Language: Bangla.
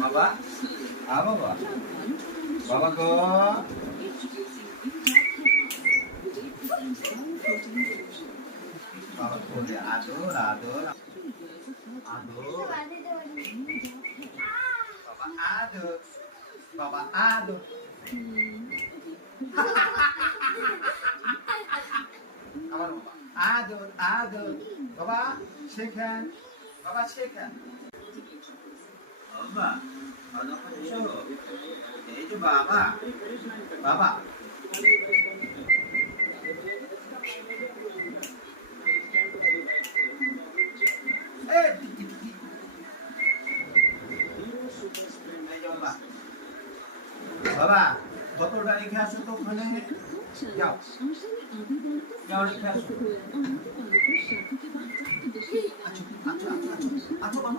বাবা বাবা বাবা গো বাবা বলে আদর আদর আদর বাবা আদর বাবা আদর আমার বাবা আদর আদর বাবা শেখান বাবা শেখান বাবা এই যে বাবা বাবা বাবা কতটা লিখে আসো তো ওখানে যাও যাও লিখে আসো আচ্ছা আচ্ছা আচ্ছা আচ্ছা